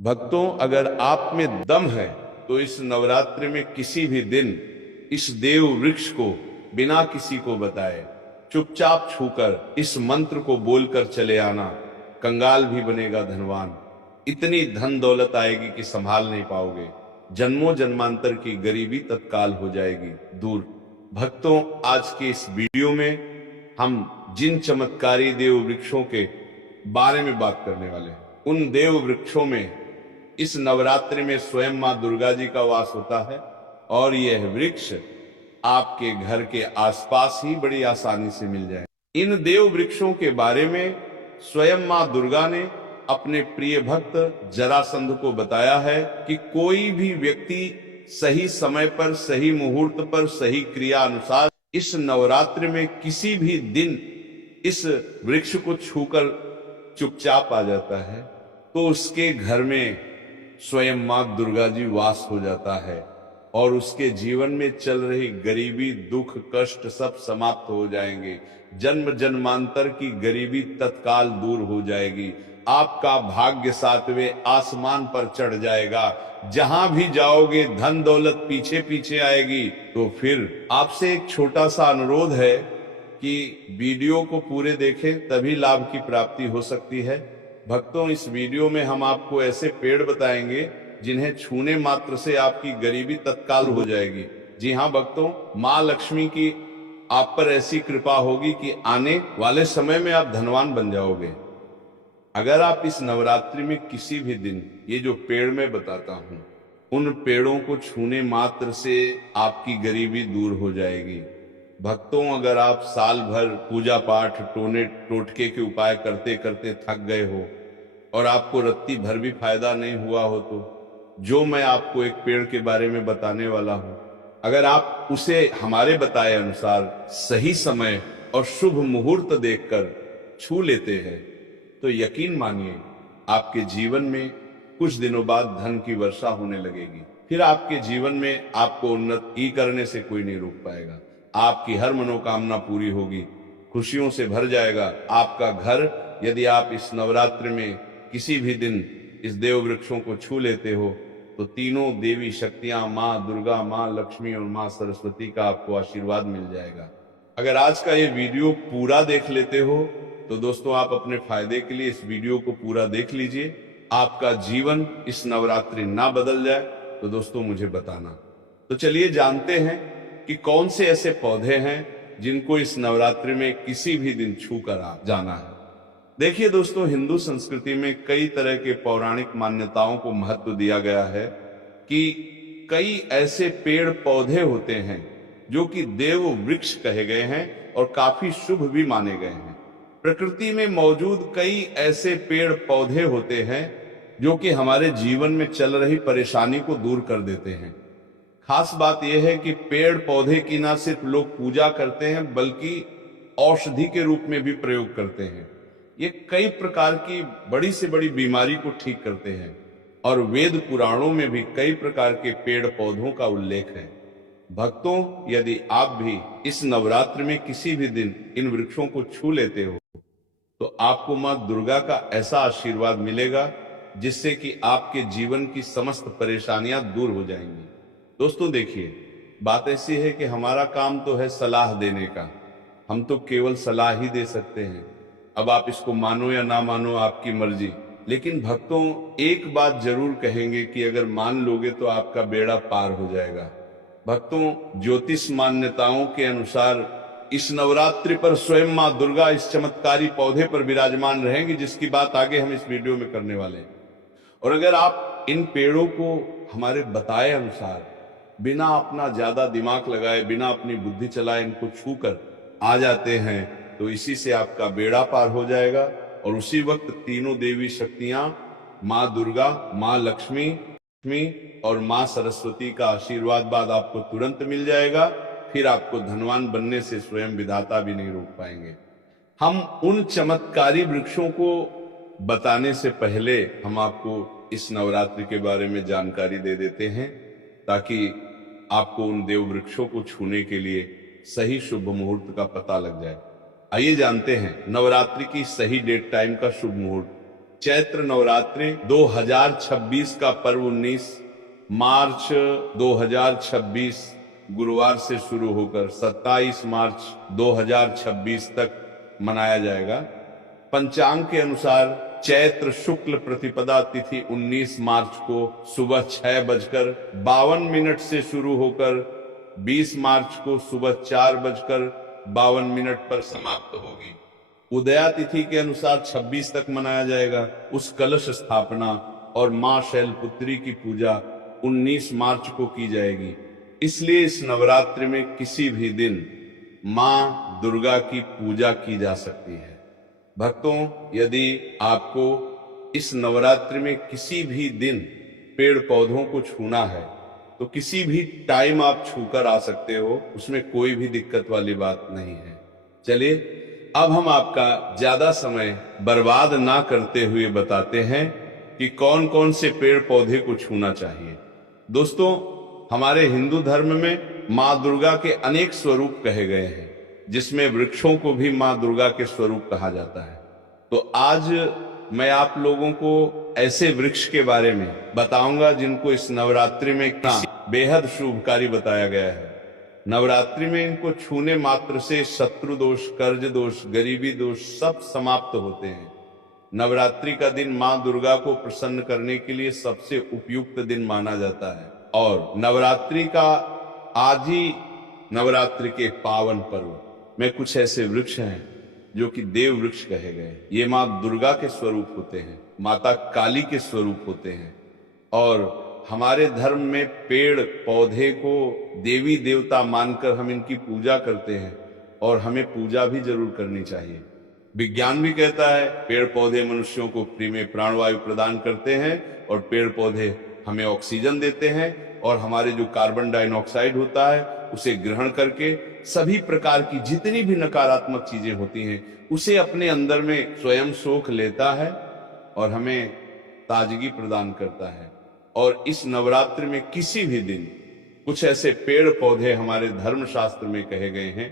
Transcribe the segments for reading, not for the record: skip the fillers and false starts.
भक्तों, अगर आप में दम है तो इस नवरात्रि में किसी भी दिन इस देव वृक्ष को बिना किसी को बताए चुपचाप छूकर इस मंत्र को बोलकर चले आना। कंगाल भी बनेगा धनवान। इतनी धन दौलत आएगी कि संभाल नहीं पाओगे। जन्मों जन्मांतर की गरीबी तत्काल हो जाएगी दूर। भक्तों, आज के इस वीडियो में हम जिन चमत्कारी देव वृक्षों के बारे में बात करने वाले हैं, उन देव वृक्षों में इस नवरात्रि में स्वयं मां दुर्गा जी का वास होता है और यह वृक्ष आपके घर के आसपास ही बड़ी आसानी से मिल जाए। इन देव वृक्षों के बारे में स्वयं मां दुर्गा ने अपने प्रिय भक्त जरासंध को बताया है कि कोई भी व्यक्ति सही समय पर, सही मुहूर्त पर, सही क्रिया अनुसार इस नवरात्रि में किसी भी दिन इस वृक्ष को छूकर चुपचाप आ जाता है तो उसके घर में स्वयं मां दुर्गा जी वास हो जाता है और उसके जीवन में चल रही गरीबी, दुख, कष्ट सब समाप्त हो जाएंगे। जन्म जन्मांतर की गरीबी तत्काल दूर हो जाएगी। आपका भाग्य 7वें आसमान पर चढ़ जाएगा। जहां भी जाओगे धन दौलत पीछे पीछे आएगी। तो फिर आपसे एक छोटा सा अनुरोध है कि वीडियो को पूरे देखें, तभी लाभ की प्राप्ति हो सकती है। भक्तों, इस वीडियो में हम आपको ऐसे पेड़ बताएंगे जिन्हें छूने मात्र से आपकी गरीबी तत्काल हो जाएगी। जी हाँ भक्तों, माँ लक्ष्मी की आप पर ऐसी कृपा होगी कि आने वाले समय में आप धनवान बन जाओगे। अगर आप इस नवरात्रि में किसी भी दिन ये जो पेड़ मैं बताता हूँ, उन पेड़ों को छूने मात्र से आपकी गरीबी दूर हो जाएगी। भक्तों, अगर आप साल भर पूजा पाठ, टोने टोटके के उपाय करते करते थक गए हो और आपको रत्ती भर भी फायदा नहीं हुआ हो, तो जो मैं आपको एक पेड़ के बारे में बताने वाला हूं, अगर आप उसे हमारे बताए अनुसार सही समय और शुभ मुहूर्त देखकर छू लेते हैं तो यकीन मानिए आपके जीवन में कुछ दिनों बाद धन की वर्षा होने लगेगी। फिर आपके जीवन में आपको उन्नति करने से कोई नहीं रोक पाएगा। आपकी हर मनोकामना पूरी होगी, खुशियों से भर जाएगा आपका घर। यदि आप इस नवरात्रि में किसी भी दिन इस देव वृक्षों को छू लेते हो तो तीनों देवी शक्तियां, मां दुर्गा, मां लक्ष्मी और मां सरस्वती का आपको आशीर्वाद मिल जाएगा। अगर आज का ये वीडियो पूरा देख लेते हो तो दोस्तों, आप अपने फायदे के लिए इस वीडियो को पूरा देख लीजिए। आपका जीवन इस नवरात्रि ना बदल जाए तो दोस्तों मुझे बताना। तो चलिए जानते हैं कि कौन से ऐसे पौधे हैं जिनको इस नवरात्रि में किसी भी दिन छू कर जाना है। देखिए दोस्तों, हिंदू संस्कृति में कई तरह के पौराणिक मान्यताओं को महत्व दिया गया है कि कई ऐसे पेड़ पौधे होते हैं जो कि देव वृक्ष कहे गए हैं और काफी शुभ भी माने गए हैं। प्रकृति में मौजूद कई ऐसे पेड़ पौधे होते हैं जो कि हमारे जीवन में चल रही परेशानी को दूर कर देते हैं। खास बात यह है कि पेड़ पौधे की ना सिर्फ लोग पूजा करते हैं बल्कि औषधि के रूप में भी प्रयोग करते हैं। ये कई प्रकार की बड़ी से बड़ी बीमारी को ठीक करते हैं और वेद पुराणों में भी कई प्रकार के पेड़ पौधों का उल्लेख है। भक्तों, यदि आप भी इस नवरात्र में किसी भी दिन इन वृक्षों को छू लेते हो तो आपको मां दुर्गा का ऐसा आशीर्वाद मिलेगा जिससे कि आपके जीवन की समस्त परेशानियां दूर हो जाएंगी। दोस्तों देखिए, बात ऐसी है कि हमारा काम तो है सलाह देने का। हम तो केवल सलाह ही दे सकते हैं। अब आप इसको मानो या ना मानो, आपकी मर्जी। लेकिन भक्तों, एक बात जरूर कहेंगे कि अगर मान लोगे तो आपका बेड़ा पार हो जाएगा। भक्तों, ज्योतिष मान्यताओं के अनुसार इस नवरात्रि पर स्वयं मां दुर्गा इस चमत्कारी पौधे पर विराजमान रहेंगी, जिसकी बात आगे हम इस वीडियो में करने वाले हैं। और अगर आप इन पेड़ों को हमारे बताए अनुसार बिना अपना ज्यादा दिमाग लगाए, बिना अपनी बुद्धि चलाए इनको छूकर आ जाते हैं तो इसी से आपका बेड़ा पार हो जाएगा और उसी वक्त तीनों देवी शक्तियां, मां दुर्गा, मां लक्ष्मी और मां सरस्वती का आशीर्वाद बाद आपको तुरंत मिल जाएगा। फिर आपको धनवान बनने से स्वयं विधाता भी नहीं रोक पाएंगे। हम उन चमत्कारी वृक्षों को बताने से पहले हम आपको इस नवरात्रि के बारे में जानकारी दे देते हैं ताकि आपको उन देव वृक्षों को छूने के लिए सही शुभ मुहूर्त का पता लग जाए। आइए जानते हैं नवरात्रि की सही डेट टाइम का शुभ मुहूर्त। चैत्र नवरात्रि 2026 का पर्व 19 मार्च 2026 गुरुवार से शुरू होकर 27 मार्च 2026 तक मनाया जाएगा। पंचांग के अनुसार चैत्र शुक्ल प्रतिपदा तिथि 19 मार्च को सुबह 6:52 से शुरू होकर 20 मार्च को सुबह 4:52 पर समाप्त होगी। उदया तिथि के अनुसार 26 तक मनाया जाएगा। उस कलश स्थापना और मां शैलपुत्री की पूजा 19 मार्च को की जाएगी। इसलिए इस नवरात्रि में किसी भी दिन मां दुर्गा की पूजा की जा सकती है। भक्तों, यदि आपको इस नवरात्रि में किसी भी दिन पेड़ पौधों को छूना है तो किसी भी टाइम आप छूकर आ सकते हो, उसमें कोई भी दिक्कत वाली बात नहीं है। चलिए अब हम आपका ज्यादा समय बर्बाद ना करते हुए बताते हैं कि कौन कौन से पेड़ पौधे को छूना चाहिए। दोस्तों, हमारे हिंदू धर्म में मां दुर्गा के अनेक स्वरूप कहे गए हैं, जिसमें वृक्षों को भी मां दुर्गा के स्वरूप कहा जाता है। तो आज मैं आप लोगों को ऐसे वृक्ष के बारे में बताऊंगा जिनको इस नवरात्रि में बेहद शुभकारी बताया गया है। नवरात्रि में इनको छूने मात्र से शत्रु दोष, कर्ज दोष, गरीबी दोष सब समाप्त होते हैं। नवरात्रि का दिन मां दुर्गा को प्रसन्न करने के लिए सबसे उपयुक्त दिन माना जाता है और नवरात्रि का आज ही नवरात्रि के पावन पर्व में कुछ ऐसे वृक्ष हैं जो कि देव वृक्ष कहे गए। ये मां दुर्गा के स्वरूप होते हैं, माता काली के स्वरूप होते हैं और हमारे धर्म में पेड़ पौधे को देवी देवता मानकर हम इनकी पूजा करते हैं और हमें पूजा भी जरूर करनी चाहिए। विज्ञान भी कहता है पेड़ पौधे मनुष्यों को फ्री में प्राणवायु प्रदान करते हैं और पेड़ पौधे हमें ऑक्सीजन देते हैं और हमारे जो कार्बन डाइऑक्साइड होता है उसे ग्रहण करके सभी प्रकार की जितनी भी नकारात्मक चीजें होती हैं उसे अपने अंदर में स्वयं सोख लेता है और हमें ताजगी प्रदान करता है। और इस नवरात्रि में किसी भी दिन कुछ ऐसे पेड़ पौधे हमारे धर्म शास्त्र में कहे गए हैं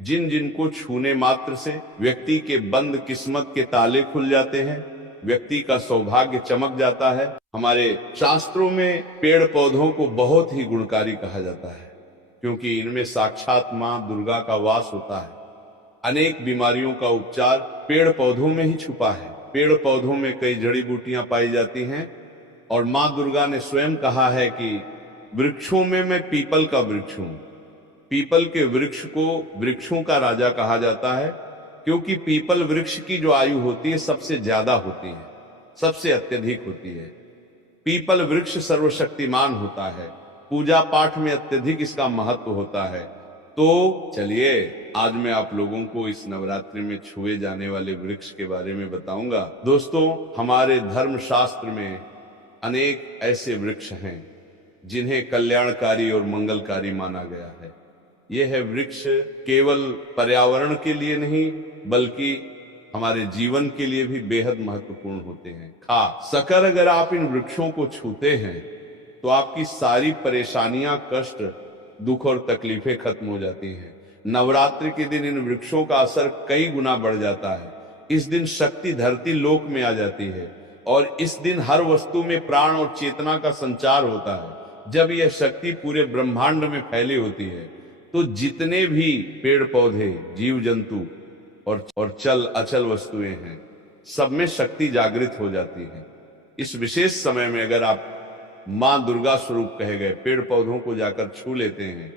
जिन जिनको छूने मात्र से व्यक्ति के बंद किस्मत के ताले खुल जाते हैं, व्यक्ति का सौभाग्य चमक जाता है। हमारे शास्त्रों में पेड़ पौधों को बहुत ही गुणकारी कहा जाता है क्योंकि इनमें साक्षात मां दुर्गा का वास होता है। अनेक बीमारियों का उपचार पेड़ पौधों में ही छुपा है। पेड़ पौधों में कई जड़ी बूटियां पाई जाती हैं और मां दुर्गा ने स्वयं कहा है कि वृक्षों में मैं पीपल का वृक्ष हूं। पीपल के वृक्ष को वृक्षों का राजा कहा जाता है क्योंकि पीपल वृक्ष की जो आयु होती है सबसे ज्यादा होती है, सबसे अत्यधिक होती है। पीपल वृक्ष सर्वशक्तिमान होता है, पूजा पाठ में अत्यधिक इसका महत्व होता है। तो चलिए आज मैं आप लोगों को इस नवरात्रि में छुए जाने वाले वृक्ष के बारे में बताऊंगा। दोस्तों, हमारे धर्म शास्त्र में अनेक ऐसे वृक्ष हैं जिन्हें कल्याणकारी और मंगलकारी माना गया है। यह है वृक्ष केवल पर्यावरण के लिए नहीं बल्कि हमारे जीवन के लिए भी बेहद महत्वपूर्ण होते हैं। खास कर अगर आप इन वृक्षों को छूते हैं तो आपकी सारी परेशानियां, कष्ट, दुख और तकलीफें खत्म हो जाती हैं। नवरात्रि के दिन इन वृक्षों का असर कई गुना बढ़ जाता है। इस दिन शक्ति धरती लोक में आ जाती है और इस दिन हर वस्तु में प्राण और चेतना का संचार होता है। जब यह शक्ति पूरे ब्रह्मांड में फैली होती है तो जितने भी पेड़ पौधे, जीव जंतु और चल अचल वस्तुएं हैं, सब में शक्ति जागृत हो जाती है। इस विशेष समय में अगर आप मां दुर्गा स्वरूप कहे गए पेड़ पौधों को जाकर छू लेते हैं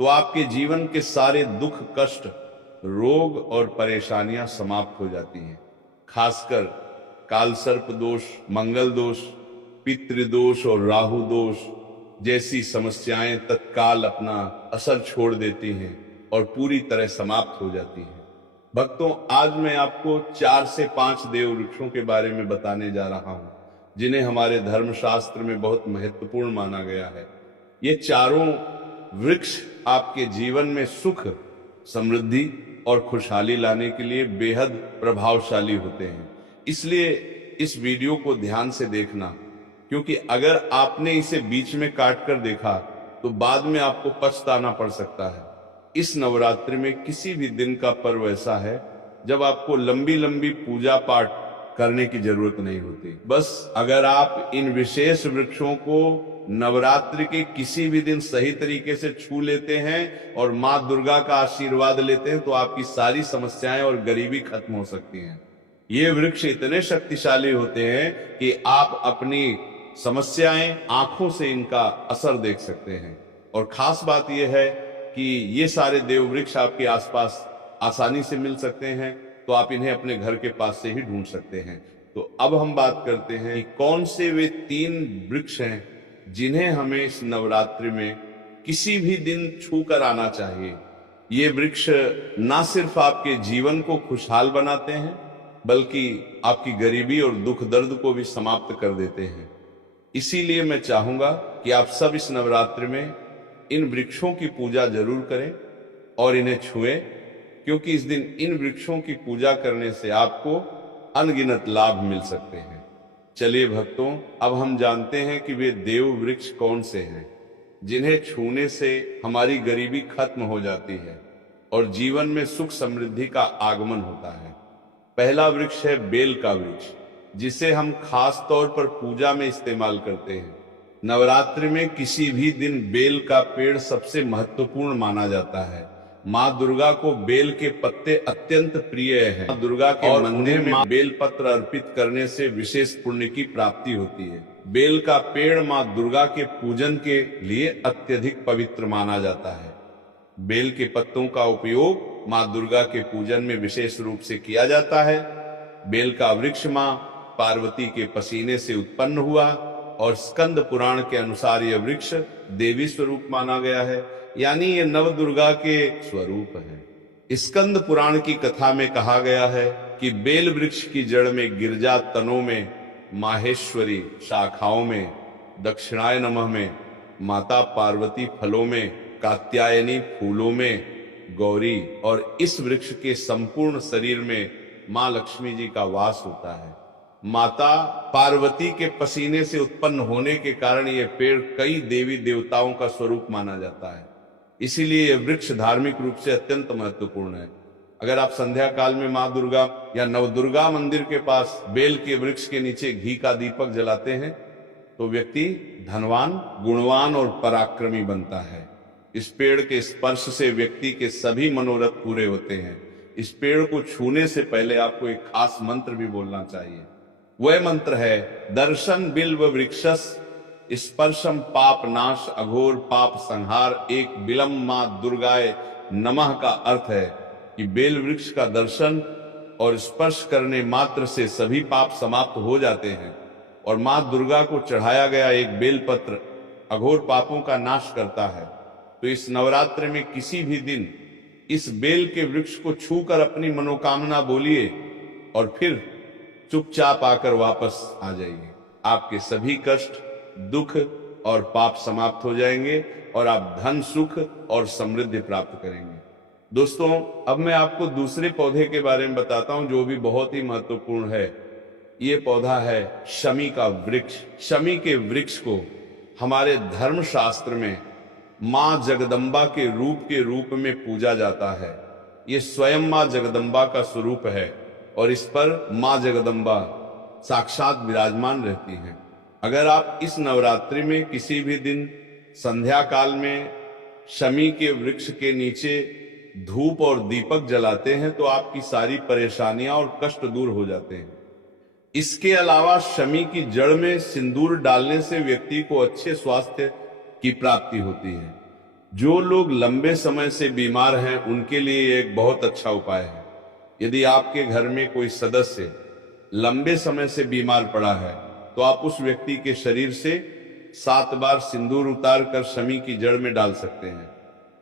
तो आपके जीवन के सारे दुख, कष्ट, रोग और परेशानियां समाप्त हो जाती हैं। खासकर काल सर्प दोष, मंगल दोष, पितृदोष और राहु दोष जैसी समस्याएं तत्काल अपना असर छोड़ देती हैं और पूरी तरह समाप्त हो जाती हैं। भक्तों, आज मैं आपको 4 से 5 देव वृक्षों के बारे में बताने जा रहा हूं जिन्हें हमारे धर्मशास्त्र में बहुत महत्वपूर्ण माना गया है। ये चारों वृक्ष आपके जीवन में सुख, समृद्धि और खुशहाली लाने के लिए बेहद प्रभावशाली होते हैं। इसलिए इस वीडियो को ध्यान से देखना, क्योंकि अगर आपने इसे बीच में काट कर देखा तो बाद में आपको पछताना पड़ सकता है। इस नवरात्रि में किसी भी दिन का पर्व ऐसा है जब आपको लंबी लंबी पूजा पाठ करने की जरूरत नहीं होती। बस अगर आप इन विशेष वृक्षों को नवरात्रि के किसी भी दिन सही तरीके से छू लेते हैं और माँ दुर्गा का आशीर्वाद लेते हैं तो आपकी सारी समस्याएं और गरीबी खत्म हो सकती हैं। ये वृक्ष इतने शक्तिशाली होते हैं कि आप अपनी समस्याएं आंखों से इनका असर देख सकते हैं। और खास बात यह है कि ये सारे देव वृक्ष आपके आसपास आसानी से मिल सकते हैं, तो आप इन्हें अपने घर के पास से ही ढूंढ सकते हैं। तो अब हम बात करते हैं कि कौन से वे 3 वृक्ष हैं जिन्हें हमें इस नवरात्रि में किसी भी दिन छू कर आना चाहिए। ये वृक्ष ना सिर्फ आपके जीवन को खुशहाल बनाते हैं बल्कि आपकी गरीबी और दुख दर्द को भी समाप्त कर देते हैं। इसीलिए मैं चाहूंगा कि आप सब इस नवरात्रि में इन वृक्षों की पूजा जरूर करें और इन्हें छुएं, क्योंकि इस दिन इन वृक्षों की पूजा करने से आपको अनगिनत लाभ मिल सकते हैं। चलिए भक्तों, अब हम जानते हैं कि वे देव वृक्ष कौन से हैं जिन्हें छूने से हमारी गरीबी खत्म हो जाती है और जीवन में सुख समृद्धि का आगमन होता है। पहला वृक्ष है बेल का वृक्ष, जिसे हम खास तौर पर पूजा में इस्तेमाल करते हैं। नवरात्रि में किसी भी दिन बेल का पेड़ सबसे महत्वपूर्ण माना जाता है। माँ दुर्गा को बेल के पत्ते अत्यंत प्रिय हैं। माँ दुर्गा के मंदिर में बेल पत्र अर्पित करने से विशेष पुण्य की प्राप्ति होती है। बेल का पेड़ माँ दुर्गा के पूजन के लिए अत्यधिक पवित्र माना जाता है। बेल के पत्तों का उपयोग माँ दुर्गा के पूजन में विशेष रूप से किया जाता है। बेल का वृक्ष माँ पार्वती के पसीने से उत्पन्न हुआ और स्कंद पुराण के अनुसार यह वृक्ष देवी स्वरूप माना गया है, यानी ये नव दुर्गा के स्वरूप है। स्कंद पुराण की कथा में कहा गया है कि बेल वृक्ष की जड़ में गिरजा तनों में, माहेश्वरी शाखाओं में, दक्षिणाय नमः में, माता पार्वती फलों में, कात्यायनी फूलों में, गौरी और इस वृक्ष के संपूर्ण शरीर में माँ लक्ष्मी जी का वास होता है। माता पार्वती के पसीने से उत्पन्न होने के कारण यह पेड़ कई देवी देवताओं का स्वरूप माना जाता है। इसीलिए यह वृक्ष धार्मिक रूप से अत्यंत महत्वपूर्ण है। अगर आप संध्या काल में माँ दुर्गा या नवदुर्गा मंदिर के पास बेल के वृक्ष के नीचे घी का दीपक जलाते हैं तो व्यक्ति धनवान, गुणवान और पराक्रमी बनता है। इस पेड़ के स्पर्श से व्यक्ति के सभी मनोरथ पूरे होते हैं। इस पेड़ को छूने से पहले आपको एक खास मंत्र भी बोलना चाहिए। वह मंत्र है दर्शन बिल्व वृक्षस स्पर्शम पाप नाश अघोर पाप संहार एक बिलम मां दुर्गाए नमः का अर्थ है कि बेल वृक्ष का दर्शन और स्पर्श करने मात्र से सभी पाप समाप्त हो जाते हैं और मां दुर्गा को चढ़ाया गया एक बेल पत्र अघोर पापों का नाश करता है। तो इस नवरात्र में किसी भी दिन इस बेल के वृक्ष को छूकर अपनी मनोकामना बोलिए और फिर चुपचाप आकर वापस आ जाइए। आपके सभी कष्ट, दुख और पाप समाप्त हो जाएंगे और आप धन, सुख और समृद्धि प्राप्त करेंगे। दोस्तों, अब मैं आपको दूसरे पौधे के बारे में बताता हूं जो भी बहुत ही महत्वपूर्ण है। ये पौधा है शमी का वृक्ष। शमी के वृक्ष को हमारे धर्म शास्त्र में मां जगदम्बा के रूप में पूजा जाता है। ये स्वयं मां जगदम्बा का स्वरूप है और इस पर मां जगदम्बा साक्षात विराजमान रहती हैं। अगर आप इस नवरात्रि में किसी भी दिन संध्या काल में शमी के वृक्ष के नीचे धूप और दीपक जलाते हैं तो आपकी सारी परेशानियां और कष्ट दूर हो जाते हैं। इसके अलावा शमी की जड़ में सिंदूर डालने से व्यक्ति को अच्छे स्वास्थ्य की प्राप्ति होती है। जो लोग लंबे समय से बीमार हैं उनके लिए एक बहुत अच्छा उपाय है। यदि आपके घर में कोई सदस्य लंबे समय से बीमार पड़ा है तो आप उस व्यक्ति के शरीर से 7 बार सिंदूर उतार कर शमी की जड़ में डाल सकते हैं।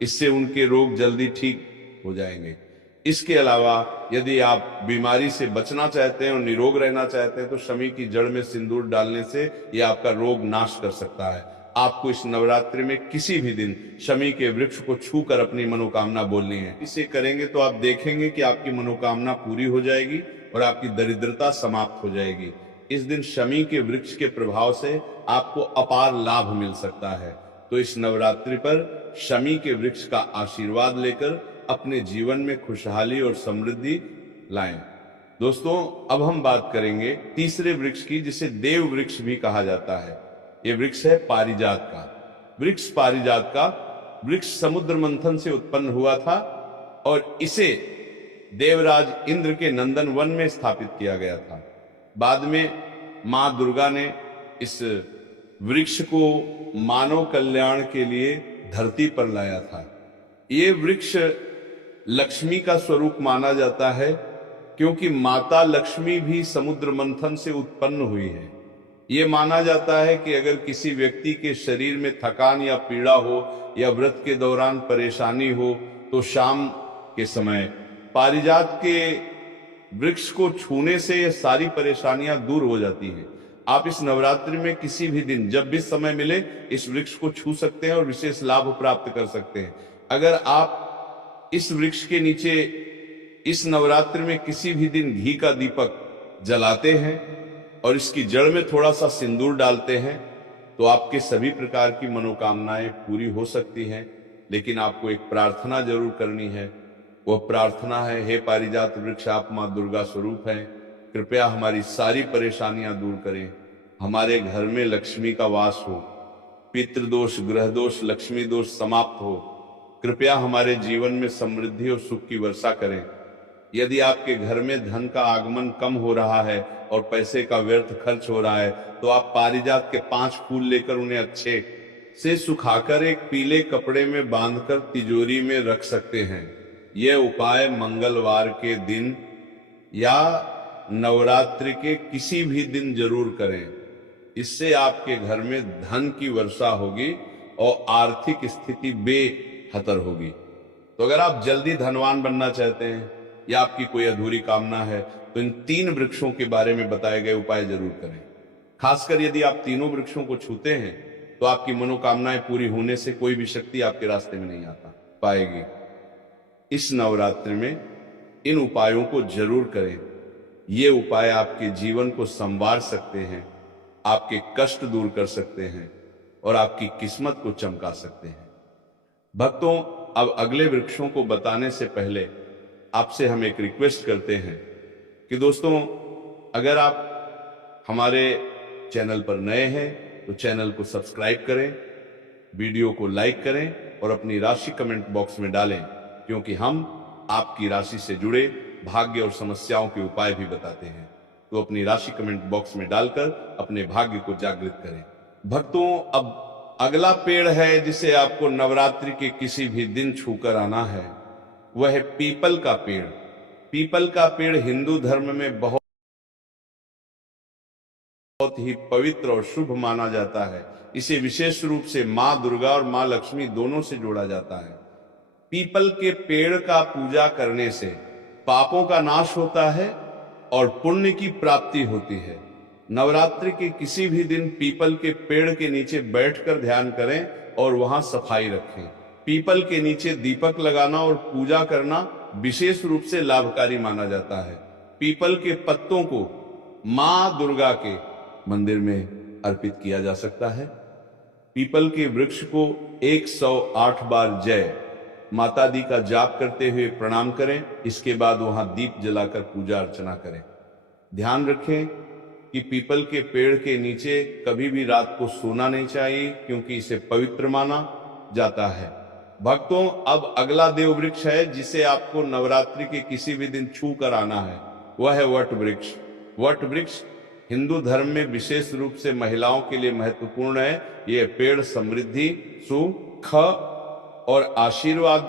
इससे उनके रोग जल्दी ठीक हो जाएंगे। इसके अलावा यदि आप बीमारी से बचना चाहते हैं और निरोग रहना चाहते हैं तो शमी की जड़ में सिंदूर डालने से यह आपका रोग नाश कर सकता है। आपको इस नवरात्रि में किसी भी दिन शमी के वृक्ष को छूकर अपनी मनोकामना बोलनी है। इसे करेंगे तो आप देखेंगे कि आपकी मनोकामना पूरी हो जाएगी और आपकी दरिद्रता समाप्त हो जाएगी। इस दिन शमी के वृक्ष के प्रभाव से आपको अपार लाभ मिल सकता है। तो इस नवरात्रि पर शमी के वृक्ष का आशीर्वाद लेकर अपने जीवन में खुशहाली और समृद्धि लाएं। दोस्तों, अब हम बात करेंगे तीसरे वृक्ष की, जिसे देव वृक्ष भी कहा जाता है। यह वृक्ष है पारिजात का। वृक्ष पारिजात का वृक्ष समुद्र मंथन से उत्पन्न हुआ था और इसे देवराज इंद्र के नंदन वन में स्थापित किया गया था। बाद में मां दुर्गा ने इस वृक्ष को मानव कल्याण के लिए धरती पर लाया था। ये वृक्ष लक्ष्मी का स्वरूप माना जाता है, क्योंकि माता लक्ष्मी भी समुद्र मंथन से उत्पन्न हुई है। ये माना जाता है कि अगर किसी व्यक्ति के शरीर में थकान या पीड़ा हो या व्रत के दौरान परेशानी हो तो शाम के समय पारिजात के वृक्ष को छूने से ये सारी परेशानियां दूर हो जाती हैं। आप इस नवरात्रि में किसी भी दिन जब भी समय मिले इस वृक्ष को छू सकते हैं और विशेष लाभ प्राप्त कर सकते हैं। अगर आप इस वृक्ष के नीचे इस नवरात्रि में किसी भी दिन घी का दीपक जलाते हैं और इसकी जड़ में थोड़ा सा सिंदूर डालते हैं तो आपके सभी प्रकार की मनोकामनाएं पूरी हो सकती हैं। लेकिन आपको एक प्रार्थना जरूर करनी है। वह प्रार्थना है, हे पारिजात वृक्ष, आप मां दुर्गा स्वरूप हैं, कृपया हमारी सारी परेशानियां दूर करें। हमारे घर में लक्ष्मी का वास हो, पितृदोष, ग्रह दोष, लक्ष्मी दोष समाप्त हो। कृपया हमारे जीवन में समृद्धि और सुख की वर्षा करें। यदि आपके घर में धन का आगमन कम हो रहा है और पैसे का व्यर्थ खर्च हो रहा है तो आप पारिजात के 5 फूल लेकर उन्हें अच्छे से सुखाकर एक पीले कपड़े में बांधकर तिजोरी में रख सकते हैं। यह उपाय मंगलवार के दिन या नवरात्रि के किसी भी दिन जरूर करें। इससे आपके घर में धन की वर्षा होगी और आर्थिक स्थिति बेहतर होगी। तो अगर आप जल्दी धनवान बनना चाहते हैं या आपकी कोई अधूरी कामना है तो इन 3 वृक्षों के बारे में बताए गए उपाय जरूर करें। खासकर यदि आप तीनों वृक्षों को छूते हैं तो आपकी मनोकामनाएं पूरी होने से कोई भी शक्ति आपके रास्ते में नहीं आता पाएगी। इस नवरात्रि में इन उपायों को जरूर करें। ये उपाय आपके जीवन को संवार सकते हैं, आपके कष्ट दूर कर सकते हैं और आपकी किस्मत को चमका सकते हैं। भक्तों, अब अगले वृक्षों को बताने से पहले आपसे हम एक रिक्वेस्ट करते हैं कि दोस्तों, अगर आप हमारे चैनल पर नए हैं तो चैनल को सब्सक्राइब करें, वीडियो को लाइक करें और अपनी राशि कमेंट बॉक्स में डालें, क्योंकि हम आपकी राशि से जुड़े भाग्य और समस्याओं के उपाय भी बताते हैं। तो अपनी राशि कमेंट बॉक्स में डालकर अपने भाग्य को जागृत करें। भक्तों, अब अगला पेड़ है जिसे आपको नवरात्रि के किसी भी दिन छूकर आना है, वह है पीपल का पेड़। पीपल का पेड़ हिंदू धर्म में बहुत ही पवित्र और शुभ माना जाता है। इसे विशेष रूप से मां दुर्गा और मां लक्ष्मी दोनों से जोड़ा जाता है। पीपल के पेड़ का पूजा करने से पापों का नाश होता है और पुण्य की प्राप्ति होती है। नवरात्रि के किसी भी दिन पीपल के पेड़ के नीचे बैठकर ध्यान करें और वहां सफाई रखें। पीपल के नीचे दीपक लगाना और पूजा करना विशेष रूप से लाभकारी माना जाता है। पीपल के पत्तों को मां दुर्गा के मंदिर में अर्पित किया जा सकता है। पीपल के वृक्ष को 108 बार जय माता दी का जाप करते हुए प्रणाम करें। इसके बाद वहां दीप जलाकर पूजा अर्चना करें। ध्यान रखें कि पीपल के पेड़ के नीचे कभी भी रात को सोना नहीं चाहिए, क्योंकि इसे पवित्र माना जाता है। भक्तों, अब अगला देव वृक्ष है जिसे आपको नवरात्रि के किसी भी दिन छू कर आना है, वह है वट वृक्ष। वट वृक्ष हिंदू धर्म में विशेष रूप से महिलाओं के लिए महत्वपूर्ण है। यह पेड़ समृद्धि, सुख और आशीर्वाद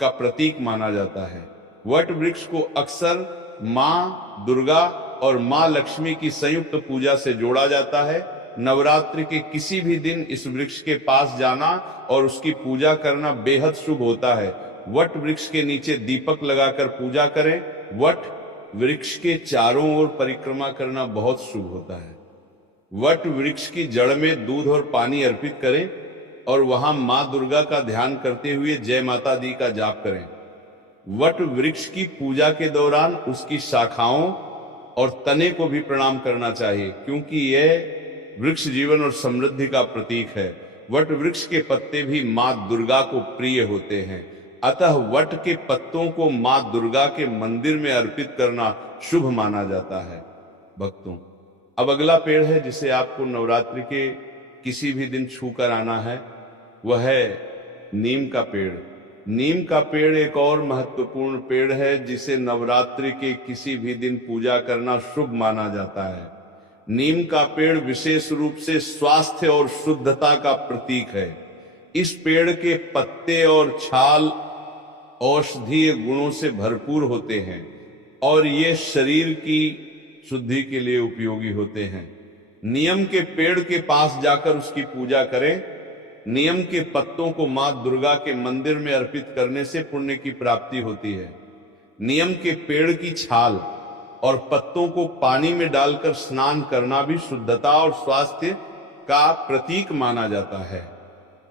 का प्रतीक माना जाता है। वट वृक्ष को अक्सर मां दुर्गा और मां लक्ष्मी की संयुक्त पूजा से जोड़ा जाता है। नवरात्रि के किसी भी दिन इस वृक्ष के पास जाना और उसकी पूजा करना बेहद शुभ होता है। वट वृक्ष के नीचे दीपक लगाकर पूजा करें। वट वृक्ष के चारों ओर परिक्रमा करना बहुत शुभ होता है। वट वृक्ष की जड़ में दूध और पानी अर्पित करें और वहां मां दुर्गा का ध्यान करते हुए जय माता दी का जाप करें। वट वृक्ष की पूजा के दौरान उसकी शाखाओं और तने को भी प्रणाम करना चाहिए, क्योंकि यह वृक्ष जीवन और समृद्धि का प्रतीक है। वट वृक्ष के पत्ते भी मां दुर्गा को प्रिय होते हैं। अतः वट के पत्तों को मां दुर्गा के मंदिर में अर्पित करना शुभ माना जाता है। भक्तों, अब अगला पेड़ है जिसे आपको नवरात्रि के किसी भी दिन छू कर आना है, वह है नीम का पेड़। नीम का पेड़ एक और महत्वपूर्ण पेड़ है जिसे नवरात्रि के किसी भी दिन पूजा करना शुभ माना जाता है। नीम का पेड़ विशेष रूप से स्वास्थ्य और शुद्धता का प्रतीक है। इस पेड़ के पत्ते और छाल औषधीय गुणों से भरपूर होते हैं और ये शरीर की शुद्धि के लिए उपयोगी होते हैं। नीम के पेड़ के पास जाकर उसकी पूजा करें। नीम के पत्तों को मां दुर्गा के मंदिर में अर्पित करने से पुण्य की प्राप्ति होती है। नीम के पेड़ की छाल और पत्तों को पानी में डालकर स्नान करना भी शुद्धता और स्वास्थ्य का प्रतीक माना जाता है।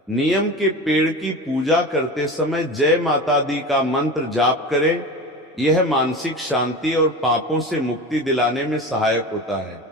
नीम के पेड़ की पूजा करते समय जय माता दी का मंत्र जाप करें। यह मानसिक शांति और पापों से मुक्ति दिलाने में सहायक होता है।